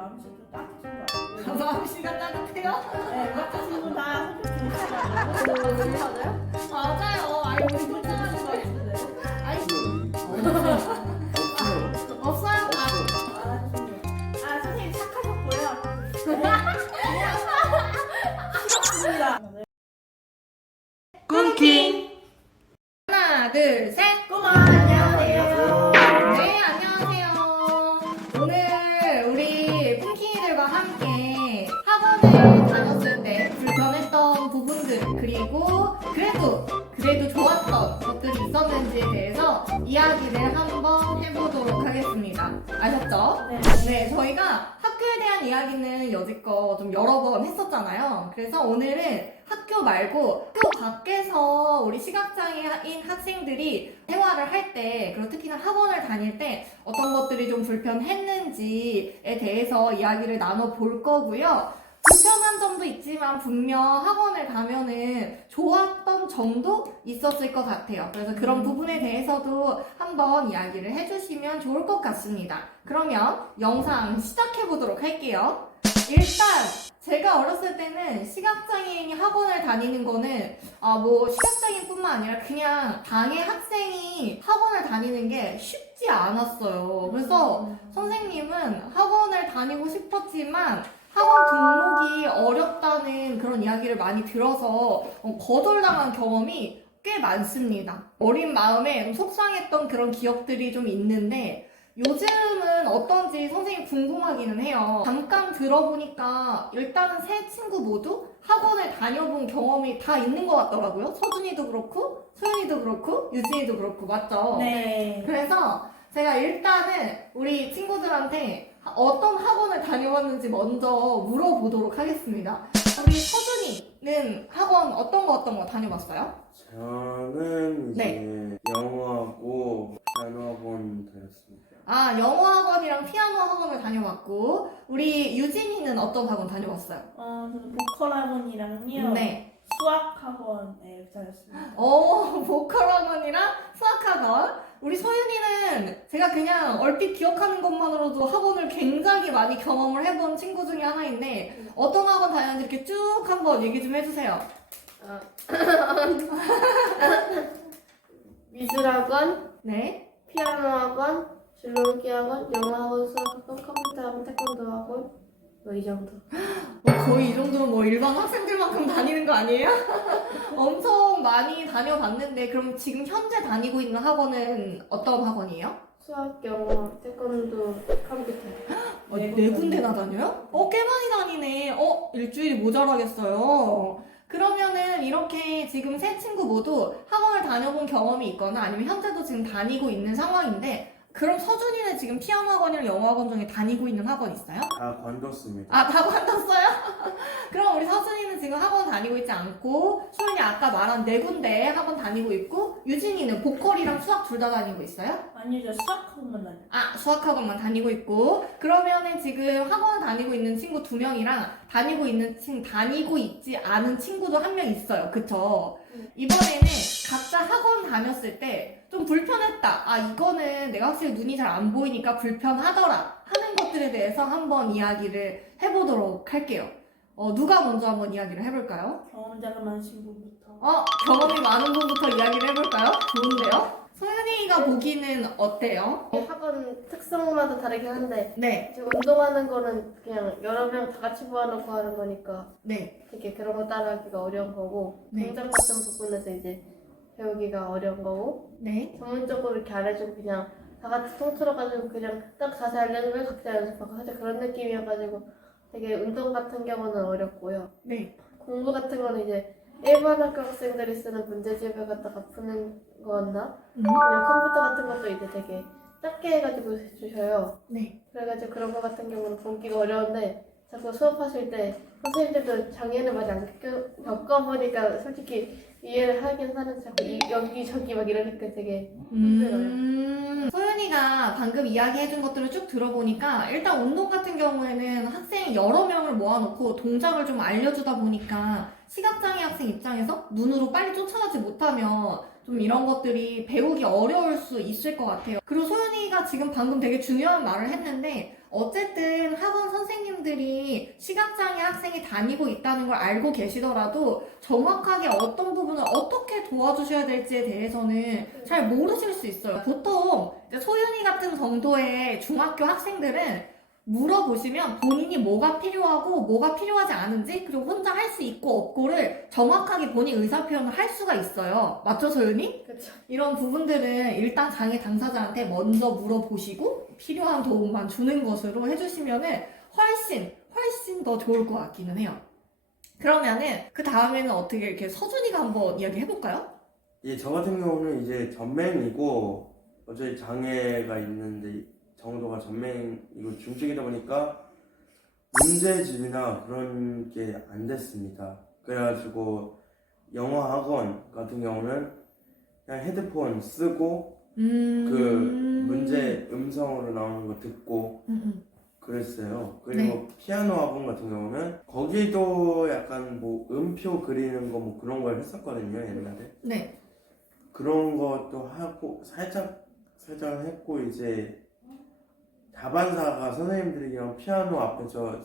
마음씨 좀 따뜻한 거 같아요. 마음씨가 따뜻해요? 네, 같은 분 다 성격 좋으시더라고요. 맞아요. 아니 우리 불쌍하신 거 있는데. 아니 없어요? 아, 선생님 착하셨고요. 싫었습니다. 꿈킹. 하나 둘 셋. 꼬마 안녕하세요. 네, 안녕하세요. 오늘 우리 punk이들과 함께 학원을 다녔을 때 불편했던 부분들, 그리고 그래도 좋았던 것들이 있었는지에 대해서 이야기를 한번 해보도록 하겠습니다. 아셨죠? 네. 네, 저희가 학교에 대한 이야기는 여지껏 좀 여러 번 했었잖아요. 그래서 오늘은 학교 말고 학교 밖에서 우리 시각장애인 학생들이 생활을 할 때, 그리고 특히나 학원을 다닐 때 어떤 것들이 좀 불편했는지에 대해서 이야기를 나눠볼 거고요. 불편한 점도 있지만 분명 학원을 가면은 좋았던 점도 있었을 것 같아요. 그래서 그런 부분에 대해서도 한번 이야기를 해주시면 좋을 것 같습니다. 그러면 영상 시작해보도록 할게요. 일단 제가 어렸을 때는 시각장애인이 학원을 다니는 거는 뭐 시각장애인뿐만 아니라 그냥 장애 학생이 학원을 다니는 게 쉽지 않았어요. 그래서 선생님은 학원을 다니고 싶었지만 학원 등록이 어렵다는 그런 이야기를 많이 들어서 거절당한 경험이 꽤 많습니다. 어린 마음에 좀 속상했던 그런 기억들이 좀 있는데 요즘은 어떤지 선생님 궁금하기는 해요. 잠깐 들어보니까 일단은 세 친구 모두 학원을 다녀본 경험이 다 있는 것 같더라고요. 서준이도 그렇고 소연이도 그렇고 유진이도 그렇고 맞죠? 네. 그래서 제가 일단은 우리 친구들한테 어떤 학원을 다녀왔는지 먼저 물어보도록 하겠습니다. 우리 서준이는 학원 어떤 거 다녀봤어요? 저는 이제 네. 영어하고 피아노 학원 다녔습니다. 아, 영어 학원이랑 피아노 학원을 다녀왔고, 우리 유진이는 어떤 학원 다녀왔어요? 저는 보컬 학원이랑요. 네. 수학 학원에 다녔습니다. 보컬 학원이랑 수학 학원. 우리 소윤이는 제가 그냥 얼핏 기억하는 것만으로도 학원을 굉장히 많이 경험을 해본 친구 중에 하나인데, 어떤 학원 다녔는지 이렇게 쭉 한번 얘기 좀 해주세요. 미술학원, 네. 피아노학원, 줄넘기학원, 영어학원, 수학학원, 컴퓨터학원, 태권도학원 뭐 이 정도. 거의 이 정도면 뭐 일반 학생들만큼 다니는 거 아니에요? 엄청 많이 다녀봤는데, 그럼 지금 현재 다니고 있는 학원은 어떤 학원이에요? 수학, 영어, 태권도, 컴퓨터. 네 군데나 다녀요? 꽤 많이 다니네. 일주일이 모자라겠어요. 그러면은 이렇게 지금 세 친구 모두 학원을 다녀본 경험이 있거나 아니면 현재도 지금 다니고 있는 상황인데, 그럼 서준이는 지금 피아노 학원이랑 영어 학원 중에 다니고 있는 학원 있어요? 다 관뒀습니다. 다 관뒀어요? 그럼 우리 서준이는 지금 학원 다니고 있지 않고, 소연이 아까 말한 네 군데 학원 다니고 있고, 유진이는 보컬이랑 수학 둘 다 다니고 있어요? 아니요, 저 수학 학원만 다녀요. 수학 학원만 다니고 있고, 그러면은 지금 학원 다니고 있는 친구 두 명이랑 다니고 있지 않은 친구도 한 명 있어요. 그쵸? 이번에는 각자 학원 다녔을 때 좀 불편했다. 이거는 내가 확실히 눈이 잘 안 보이니까 불편하더라. 하는 것들에 대해서 한번 이야기를 해보도록 할게요. 누가 먼저 한번 이야기를 해볼까요? 경험자가 많으신 분부터. 경험이 많은 분부터 이야기를 해볼까요? 좋은데요? 소연이가 보기는 어때요? 학원 특성마다 다르긴 한데 네, 지금 운동하는 거는 그냥 여러 명 다 같이 모아놓고 하는 거니까 네, 되게 그런 거 따라하기가 어려운 거고 네. 동작 같은 부분에서 이제 배우기가 어려운 거고 네. 전문적으로 이렇게 안 해주고 그냥 다 같이 통틀어가지고 그냥 딱 자세 알려주면 각자 연습하고 살짝 그런 느낌이어가지고 되게 운동 같은 경우는 어렵고요. 네. 공부 같은 거는 이제 일반 학교 학생들이 쓰는 문제집을 갖다가 푸는 거였나? 그냥 컴퓨터 같은 것도 이제 되게 작게 해가지고 주셔요. 네. 그래가지고 그런 거 같은 경우는 보기가 어려운데 자꾸 수업하실 때 선생님들도 장애를 많이 안 겪어보니까 솔직히 이해를 하긴 하는데 자꾸 여기저기 막 이러니까 되게 힘들어요. 소연이가 방금 이야기해준 것들을 쭉 들어보니까 일단 운동 같은 경우에는 학생 여러 명을 모아놓고 동작을 좀 알려주다 보니까 시각장애 학생 입장에서 눈으로 빨리 쫓아가지 못하면 좀 이런 것들이 배우기 어려울 수 있을 것 같아요. 그리고 소연이가 지금 방금 되게 중요한 말을 했는데 어쨌든 학원 선생님 학생들이 시각장애 학생이 다니고 있다는 걸 알고 계시더라도 정확하게 어떤 부분을 어떻게 도와주셔야 될지에 대해서는 잘 모르실 수 있어요. 보통 이제 소윤이 같은 정도의 중학교 학생들은 물어보시면 본인이 뭐가 필요하고 뭐가 필요하지 않은지 그리고 혼자 할 수 있고 없고를 정확하게 본인 의사표현을 할 수가 있어요. 맞죠, 소윤이? 그렇죠. 이런 부분들은 일단 장애 당사자한테 먼저 물어보시고 필요한 도움만 주는 것으로 해주시면은 훨씬 더 좋을 것 같기는 해요. 그러면은 그 다음에는 어떻게 이렇게 서준이가 한번 이야기 해볼까요? 저 같은 경우는 이제 전맹이고 어차피 장애가 있는데 정도가 전맹이고 중증이다 보니까 문제집이나 그런 게 안 됐습니다. 그래가지고 영어 학원 같은 경우는 그냥 헤드폰 쓰고 그 문제 음성으로 나오는 거 듣고 그랬어요. 그리고 피아노 학원 같은 경우는 거기도 약간 뭐 음표 그리는 거 뭐 그런 걸 했었거든요, 옛날에. 네. 그런 것도 하고 살짝 했고 이제 다반사가 선생님들이랑 피아노 앞에서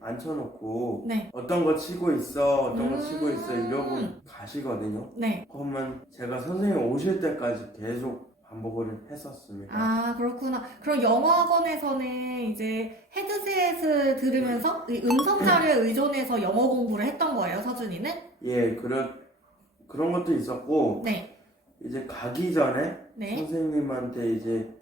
앉혀놓고 네. 어떤 거 치고 있어 이러고 가시거든요. 네. 그러면 제가 선생님 오실 때까지 계속 반복을 했었습니다. 아, 그렇구나. 그럼 영어 학원에서는 이제 헤드셋을 들으면서 이 음성 자료에 의존해서 영어 공부를 했던 거예요, 서준이는? 예, 그런 것도 있었고 네. 이제 가기 전에 네. 선생님한테 이제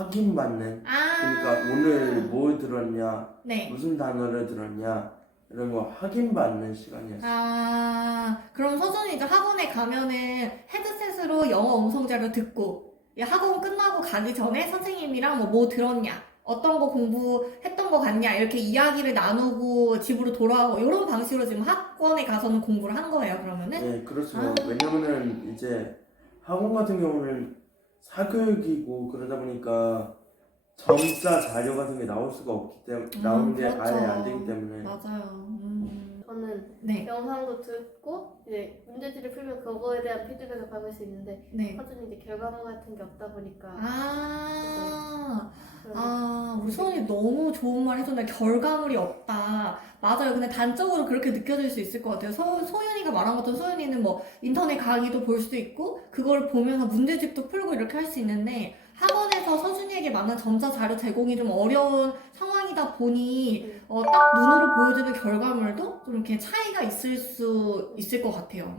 확인받는 아. 그러니까 오늘 뭐 들었냐 네. 무슨 단어를 들었냐 이런 거 확인받는 시간이었어요. 아, 그럼 서준이 이제 학원에 가면은 헤드셋으로 영어 음성 자료 듣고 이 학원 끝나고 가기 전에 선생님이랑 뭐 들었냐, 어떤 거 공부했던 거 같냐 이렇게 이야기를 나누고 집으로 돌아오고 이런 방식으로 지금 학원에 가서는 공부를 한 거예요, 그러면은? 네, 그렇죠. 아. 왜냐면은 이제 학원 같은 경우는 사교육이고 그러다 보니까 점자 자료 같은 게 나올 수가 없기 때문에 나오는 게 그렇죠. 아예 안 되기 때문에 맞아요. 저는 네. 영상도 듣고 이제 문제지를 풀면 그거에 대한 피드백을 받을 수 있는데 네. 서준이 이제 결과물 같은 게 없다 보니까 우리 소연이 너무 좋은 말 해줬네. 결과물이 없다. 맞아요. 근데 단적으로 그렇게 느껴질 수 있을 것 같아요. 소연이가 말한 것처럼 소연이는 뭐 인터넷 강의도 볼 수도 있고, 그걸 보면서 문제집도 풀고 이렇게 할 수 있는데, 학원에서 서준이에게 맞는 점자 자료 제공이 좀 어려운 상황이다 보니, 딱 눈으로 보여주는 결과물도 좀 이렇게 차이가 있을 수 있을 것 같아요.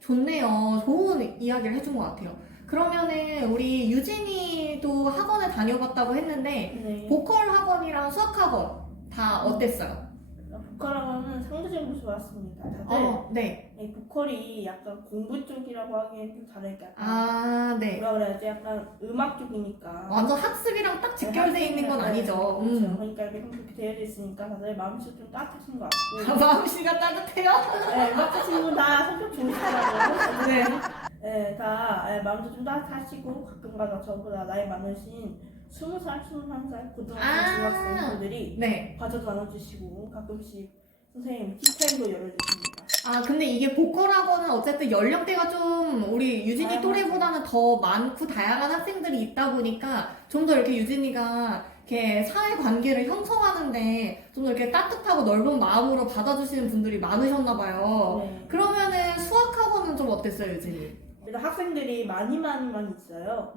좋네요. 좋은 이야기를 해준 것 같아요. 그러면은 우리 유진이도 학원을 다녀봤다고 했는데 네. 보컬 학원이랑 수학 학원 다 어땠어요? 보컬 학원은 상대적으로 좋았습니다. 다들 네. 이 보컬이 약간 공부 쪽이라고 하기엔 좀 다르니까 네. 뭐라 그래야지 약간 음악 쪽이니까 완전 학습이랑 딱 직결돼 있는 건 아니죠. 그렇죠. 그러니까 이렇게 좀 그렇게 되어 있으니까 다들 마음씨 좀 따뜻하신 것 같고 마음씨가 따뜻해요? 네, 음악 친구는 다 성격 좋으시더라고요. 네. 네, 다 마음도 좀 따뜻하시고 가끔가다 저보다 나이 많으신 20살, 21살 고등학생, 중학생분들이 네. 과제도 나눠주시고 가끔씩 선생님 티타임도 열어주십니다. 근데 이게 보컬 학원은 어쨌든 연령대가 좀 우리 유진이 또래보다는 더 많고 다양한 학생들이 있다 보니까 좀 더 이렇게 유진이가 이렇게 사회 관계를 형성하는데 좀 더 이렇게 따뜻하고 넓은 마음으로 받아주시는 분들이 많으셨나 봐요. 네. 그러면은 수학 학원은 좀 어땠어요, 유진이? 일단 학생들이 많이 있어요.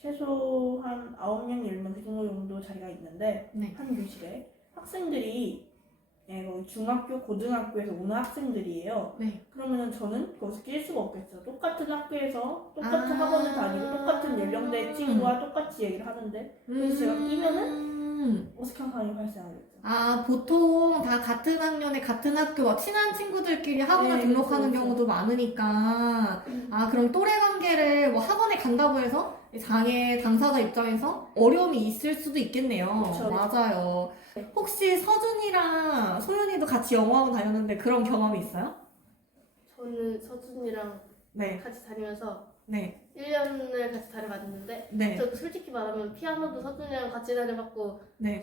최소 한 9명, 10명 그 정도 자리가 있는데 네. 한 교실에 학생들이 중학교, 고등학교에서 오는 학생들이에요. 네. 그러면은 저는 거기서 낄 수가 없겠죠. 똑같은 학교에서 똑같은 학원을 다니고 똑같은 연령대의 친구와 똑같이 얘기를 하는데 그래서 제가 끼면은 어색한 상황이 발생하겠죠. 보통 다 같은 학년에 같은 학교, 막 친한 친구들끼리 학원을 네, 등록하는 그렇죠. 경우도 많으니까 그럼 또래 관계를 뭐 학원에 간다고 해서 장애 당사자 입장에서 어려움이 있을 수도 있겠네요. 그렇죠. 맞아요. 혹시 서준이랑 소연이도 같이 영어학원 다녔는데 그런 경험이 있어요? 저는 서준이랑 네. 같이 다니면서 네. 1년을 같이 다녀봤는데 네. 저도 솔직히 말하면 피아노도 서준이랑 같이 다녀봤고 네.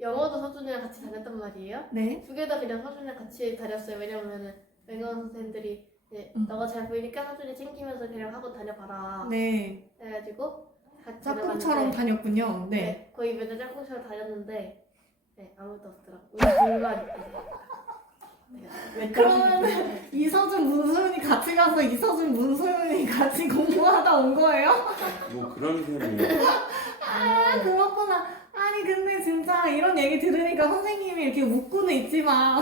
영어도 서준이랑 같이 다녔단 말이에요. 네. 두 개 다 그냥 서준이랑 같이 다녔어요. 왜냐면은 맹원 선생님들이 너가 잘 보이니까 서준이 챙기면서 그냥 학원 다녀봐라. 네. 해가지고 같이 짝꿍처럼 다녀봤는데, 다녔군요. 네. 네, 거의 맨날 짝꿍처럼 다녔는데 네, 아무도 없더라고. 우리 둘만 왜 그러면 이서준, 문소윤이 같이 가서 이서준, 문소윤이 같이 공부하다 온 거예요? 뭐 그런 셈이에요. 아, 그렇구나. 아니, 근데 진짜 이런 얘기 들으니까 선생님이 이렇게 웃고는 있지만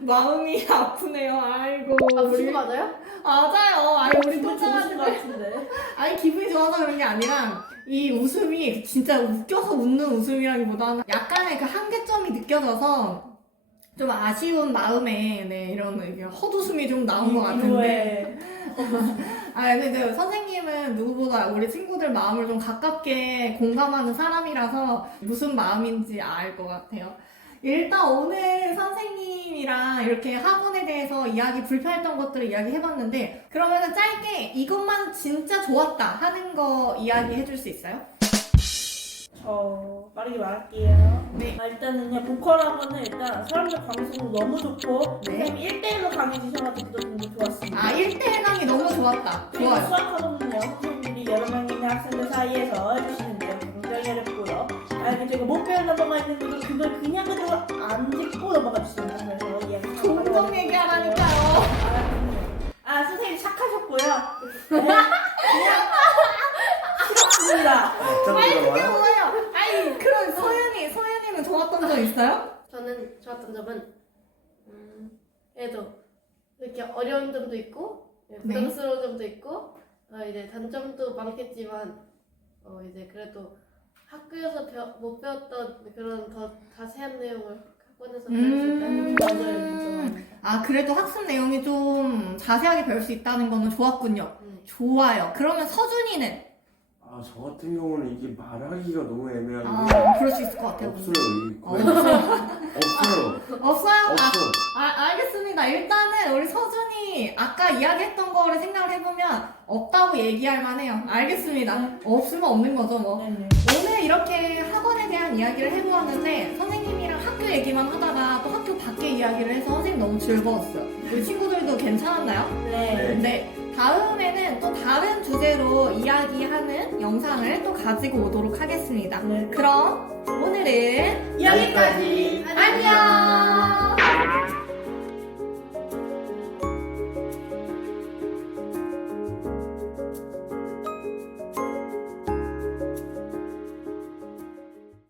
마음이 아프네요. 아이고. 아, 무슨 우리- 거 맞아요? 맞아요. 아니, 우리 기분 좋으신 것 똑같은데. 같은데. 아니, 기분이 좋아서 그런 게 아니라 이 웃음이 진짜 웃겨서 웃는 웃음이라기보다는 약간의 그 한계점이 느껴져서 좀 아쉬운 마음에 네, 이런 이렇게 헛웃음이 좀 나온 것 같은데. 아, 근데 선생님은 누구보다 우리 친구들 마음을 좀 가깝게 공감하는 사람이라서 무슨 마음인지 알 것 같아요. 일단 오늘 선생님이랑 이렇게 학원에 대해서 불편했던 것들을 이야기해봤는데 그러면 짧게 이것만 진짜 좋았다 하는 거 이야기해 줄 수 있어요? 저 빠르게 말할게요. 네. 일단은요, 보컬 학원은 일단 사람들 관계도 너무 좋고 네. 선생님 1대1로 강의 주셔가지고 너무 좋았습니다. 아, 1대1 강의 너무 좋았다. 그리고 좋아요. 수학 학원은요, 선생님들이 여러 명 있는 학생들 사이에서 해주시는 게 굉장히 어렵고요. 그리고 못 배운 넘어가 있는데도 그걸 그냥 그대로 안 짚고 넘어가 주시는 거예요. 이야기 종종 얘기하라니까요. 선생님 착하셨고요. 네. 그냥 싫었습니다. 아니, 그게 어쩌면 뭐예요? 아니, 그럼 소연이는 좋았던 점 있어요? 저는 좋았던 점은 그래도 이렇게 어려운 점도 있고 부담스러운 점도 있고 이제 단점도 많겠지만 이제 그래도 학교에서 못 배웠던 그런 더 자세한 내용을 학원에서 배울 수 있다는 게 맞아요. 아, 그래도 학습 내용이 좀 자세하게 배울 수 있다는 거는 좋았군요. 좋아요. 그러면 서준이는? 저 같은 경우는 이게 말하기가 너무 애매한 게 아, 그럴 수 있을 것 같아요. 없어요. 이 고양이. 없어요. 없어요? 없어. 알겠습니다. 일단은 우리 서준이 아까 이야기했던 거를 생각을 해보면 없다고 얘기할 만해요. 알겠습니다. 없으면 없는 거죠, 뭐. 네네. 오늘 이렇게 학원에 대한 이야기를 해보았는데 선생님이랑 학교 얘기만 하다가 또 학교 밖에 이야기를 해서 선생님 너무 즐거웠어요. 우리 친구들도 괜찮았나요? 네. 네. 다음에는 또 다른 주제로 이야기하는 영상을 또 가지고 오도록 하겠습니다. 네. 그럼 오늘은 여기까지. 안녕!